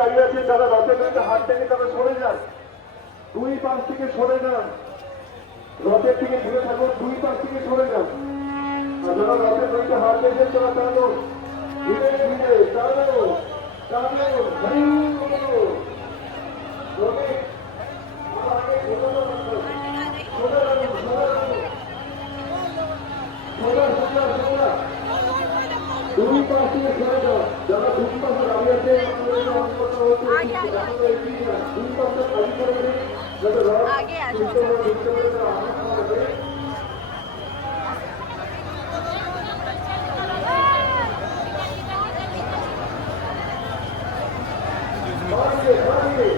দাঁড়িয়ে আছে যারা রথের মধ্যে হাত থেকে তারা সরে যান, দুই পাশ থেকে সরে যান, রথের থেকে ঘুরে থাকুন, দুই পাশ থেকে সরে যান। আর যারা রথের মধ্যে হাত দেখেন তারা টানো, ধীরে ধীরে টানো, টানো, দুই পাশ থেকে সরে যান, যারা দুই পাশে দাঁড়িয়ে আছে দুই পাশে খালি করে দিন, যাতে রথ সুন্দরভাবে ঢুকতে পারে, তারা আনন্দ হবে। বাড়িয়ে বাড়িয়ে